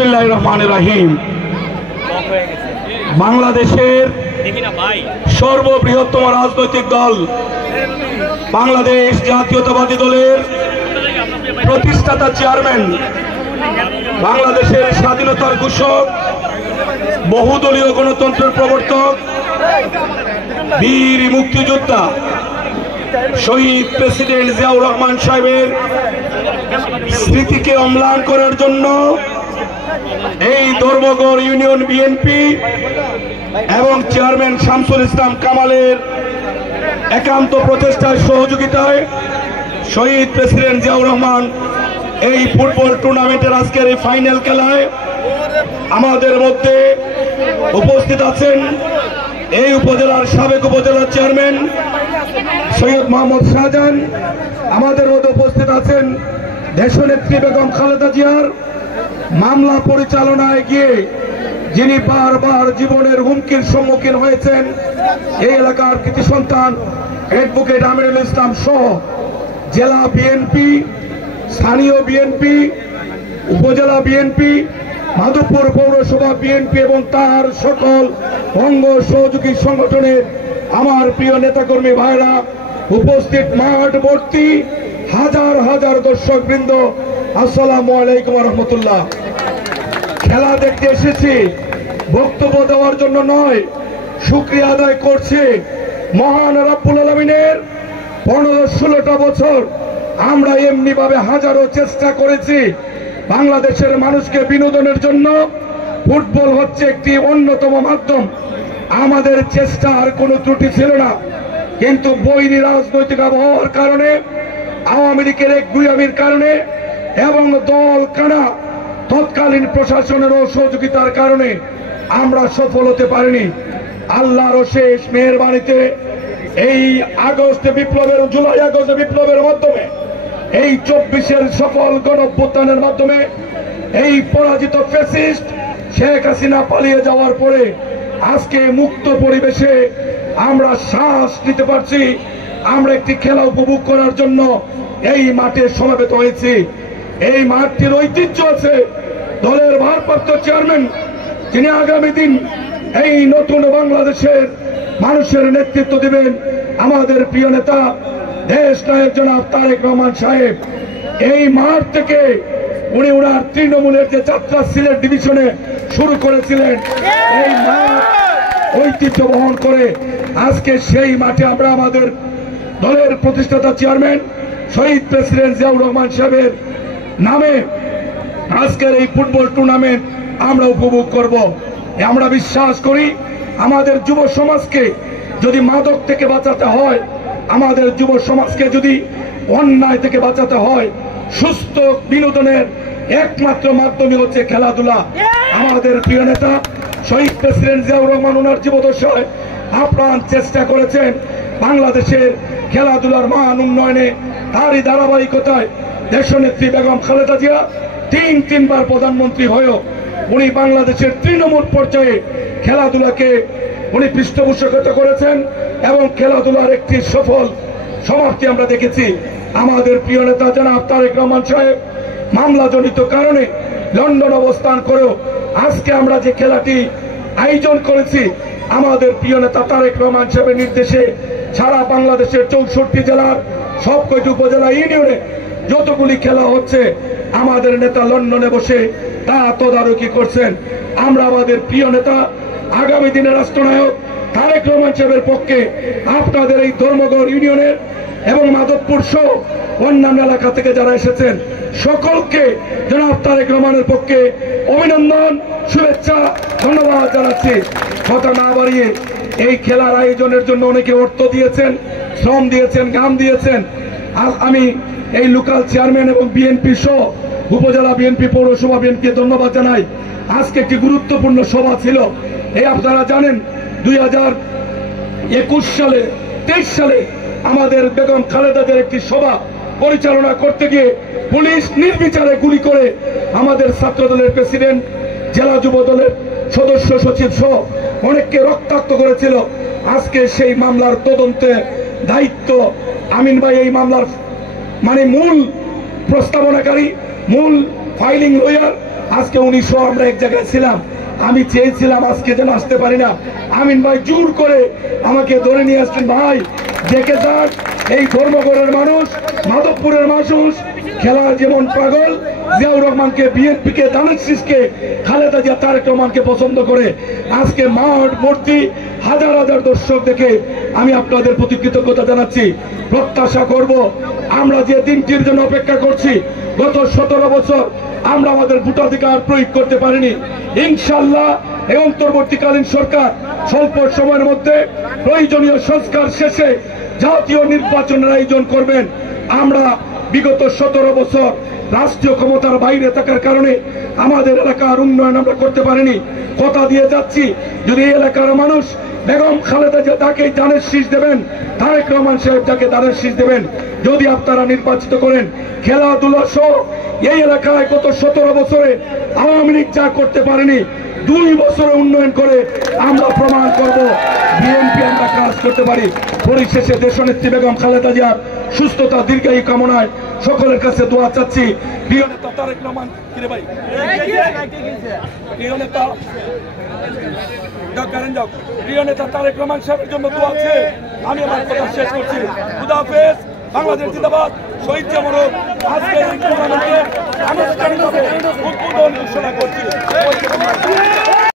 বিসমিল্লাহির রহমানির রহিম। বাংলাদেশের সর্ববৃহত্তম রাজনৈতিক দল বাংলাদেশ জাতীয়তাবাদী দলের প্রতিষ্ঠাতা চেয়ারম্যান, বাংলাদেশের স্বাধীনতার ঘোষক, বহুদলীয় গণতন্ত্রের প্রবর্তক, বীর মুক্তিযোদ্ধা শহীদ প্রেসিডেন্ট জিয়াউর রহমান সাহেবের স্মৃতিকে অম্লান করার জন্য এই ধর্মগড় ইউনিয়ন বিএনপি এবং চেয়ারম্যান শামসুল ইসলাম কামালের একান্ত প্রচেষ্টার সহযোগিতায় শহীদ প্রেসিডেন্ট জিয়াউর রহমান এই ফুটবল টুর্নামেন্টের আজকের এই ফাইনাল খেলায় আমাদের মধ্যে উপস্থিত আছেন এই উপজেলার সাবেক উপজেলার চেয়ারম্যান সৈয়দ মোহাম্মদ শাহজাহান। আমাদের মধ্যে উপস্থিত আছেন দেশনেত্রী বেগম খালেদা জিয়ার মামলা পরিচালনায় গিয়ে যিনি বারবার জীবনের হুমকির সম্মুখীন হয়েছেন এই এলাকার কৃতি সন্তান অ্যাডভোকেট আমিরুল ইসলাম সহ জেলা বিএনপি, স্থানীয় বিএনপি, উপজেলা বিএনপি, মাধবপুর পৌরসভা বিএনপি এবং তার সকল অঙ্গ সহযোগী সংগঠনের আমার প্রিয় নেতাকর্মী ভাইরা, উপস্থিত মাঠ ভর্তি হাজার হাজার দর্শক বৃন্দ, আসসালামু আলাইকুম ওয়া রাহমাতুল্লাহ। খেলা দেখতে এসেছি, বক্তব্য দেওয়ার জন্য নয়। শুকরিয়া আদায় করছি মহান রব্বুল আলামিনের। 15-16টা বছর আমরা এমনি ভাবে হাজারো চেষ্টা করেছি বাংলাদেশের মানুষকে বিনোদনের জন্য। ফুটবল হচ্ছে একটি অন্যতম মাধ্যম। আমাদের চেষ্টার কোনো ত্রুটি ছিল না, কিন্তু বৈরী রাজনৈতিক আবহাওয়ার কারণে, আওয়ামী লীগের এক গুয়ামির কারণে এবং দল কানা তৎকালীন প্রশাসনের সহযোগিতার কারণে আমরা সফল হতে পারিনি। আল্লাহর অশেষ মেহেরবানিতে এই জুলাই আগস্ট বিপ্লবের মাধ্যমে, এই 24-এর সফল গণঅভ্যুত্থানের মাধ্যমে এই পরাজিত ফ্যাসিস্ট শেখ হাসিনা পালিয়ে যাওয়ার পরে আজকে মুক্ত পরিবেশে আমরা শ্বাস নিতে পারছি। আমরা একটি খেলা উপভোগ করার জন্য এই মাঠে সমবেত হয়েছি। এই মাঠটির ঐতিহ্য আছে। দলের ভারপ্রাপ্ত চেয়ারম্যান যিনি আগামী দিন এই নতুন বাংলাদেশের মানুষের নেতৃত্ব দিবেন, আমাদের প্রিয় নেতা দেশ নায়ক জনাব তারেক রহমান সাহেব, এই মাঠ থেকে উনি ওনার তৃণমূলের যে যাত্রা সিলেট ডিভিশনে শুরু করেছিলেন, এই মাঠ ঐতিহ্য বহন করে আজকে সেই মাঠে আমরা আমাদের দলের প্রতিষ্ঠাতা চেয়ারম্যান শহীদ প্রেসিডেন্ট জিয়াউর রহমান সাহেবের নামে আজকের এই ফুটবল টুর্নামেন্ট আমরা উপভোগ করব। আমরা বিশ্বাস করি আমাদের যুব সমাজকে যদি মাদক থেকে বাঁচাতে হয়, আমাদের যুব সমাজকে যদি অন্যায় থেকে বাঁচাতে হয়, সুস্থ বিনোদনের একমাত্র মাধ্যমই হচ্ছে খেলাধুলা। আমাদের প্রিয় নেতা শহীদ প্রেসিডেন্ট জিয়াউর রহমান ওনার জীবদ্দশায় আপ্রাণ চেষ্টা করেছেন বাংলাদেশের খেলাধুলার মান উন্নয়নে। তারই ধারাবাহিকতায় দেশনেত্রী বেগম খালেদা জিয়া তিনবার প্রধানমন্ত্রী হয়েও উনি বাংলাদেশের তৃণমূল পর্যায়ে খেলাধুলাকে উনি পৃষ্ঠপোষকতা করেছেন এবং খেলাধুলার একটি সফল সমাপ্তি আমরা দেখেছি। আমাদের প্রিয় নেতা জনাব তারেক রহমান সাহেব মামলাজনিত কারণে লন্ডন অবস্থান করেও আজকে আমরা যে খেলাটি আয়োজন করেছি, আমাদের প্রিয় নেতা তারেক রহমান সাহেবের নির্দেশে সারা বাংলাদেশের 64 জেলার সব কয়টি উপজেলা ইউনিয়নে যতগুলি খেলা হচ্ছে আমাদের নেতা লন্ডনে বসে তা তদারকি করছেন। আমরা আমাদের প্রিয় নেতা আগামী দিনের রাষ্ট্রনায়ক তারেক রহমান সাহেবের পক্ষে আপনাদের এই ধর্মগড় ইউনিয়নের এবং মাধবপুর সহ অন্যান্য এলাকা থেকে যারা এসেছেন সকলকে জনাব তারেক রহমানের পক্ষে অভিনন্দন, শুভেচ্ছা, ধন্যবাদ জানাচ্ছি। কথা না বাড়িয়ে এই খেলার আয়োজনের জন্য অনেকে অর্থ দিয়েছেন, শ্রম দিয়েছেন, গান দিয়েছেন। আমি এই লোকাল চেয়ারম্যান এবং বিএনপি সহ উপজেলা বিএনপি, পৌরসভা বিএনপি ধন্যবাদ জানাই। আজকে একটি গুরুত্বপূর্ণ সভা ছিল। এই আপনারা জানেন 2021 সালে 23 সালে আমাদের বেগম খালেদাদের একটি সভা পরিচালনা করতে গিয়ে পুলিশ নির্বিচারে গুলি করে আমাদের ছাত্র দলের প্রেসিডেন্ট, জেলা যুব দলের সদস্য সচিব সহ অনেককে রক্তাক্ত করেছিল। আজকে সেই মামলার তদন্তে দায়িত্ব আমিন ভাই, এই মামলার মূল প্রস্তাবনাকারী, মূল ফাইলিং লয়ার আজকে 1900 আমরা এক জায়গায় ছিলাম। আমি চেয়েছিলাম আজকে যেন আসতে পারি না। আমিন ভাই জোর করে আমাকে ধরে নিয়ে আসছেন, ভাই দেখে যান এই ধর্মগড়ের মানুষ, মাধবপুরের মানুষ খেলার যেমন পাগল, জিয়াউর রহমানকে, বিএনপিকে, দানের শীষকে, খালেদা জিয়া, তারেক রহমানকে পছন্দ করে। আজকে মাঠ ভর্তি হাজার হাজার দর্শক দেখে আমি আপনাদের প্রতি কৃতজ্ঞতা জানাচ্ছি। প্রত্যাশা করব আমরা যে দিনটির জন্য অপেক্ষা করছি, গত 17 বছর আমরা আমাদের ভোটাধিকার প্রয়োগ করতে পারিনি। ইনশাআল্লাহ এই অন্তর্বর্তীকালীন সরকার স্বল্প সময়ের মধ্যে প্রয়োজনীয় সংস্কার শেষে জাতীয় নির্বাচনের আয়োজন করবেন। আমরা বিগত 17 বছর রাষ্ট্রীয় ক্ষমতার বাইরে থাকার কারণে আমাদের এলাকার উন্নয়ন আমরা করতে পারিনি। কথা দিয়ে যাচ্ছি, যদি এই এলাকার মানুষ বেগম খালেদা জিয়া তাকে দানের শীষ দেবেন, তারেক রহমান সাহেব তাকে দানের শীষ দেবেন। যদি আপনারা নির্বাচিত করেন, খেলাধুলা সহ এই এলাকায় গত 17 বছরে আওয়ামী লীগ যা করতে পারেনি, 2 বছরে উন্নয়ন করে আমরা প্রমাণ করব বিএনপি আমরা কাজ করতে পারি। পরিশেষে দেশনেত্রী বেগম খালেদা জিয়ার সুস্থতা দীর্ঘায়ু কামনায় সকলের কাছে দোয়া চাচ্ছি। প্রিয় নেতা তারেক রহমান, কিরে ভাই, প্রিয় নেতা প্রিয় নেতা তারেক রহমান সাহেবের জন্য দোয়া আছে। আমি আমার কথা শেষ করছি। খুদা হাফেজ। বাংলাদেশ জিন্দাবাদ। শহীদ জামরক আজকের এই টুর্নামেন্টে আনুষ্ঠানিকভাবে উদ্বোধন ঘোষণা করছি।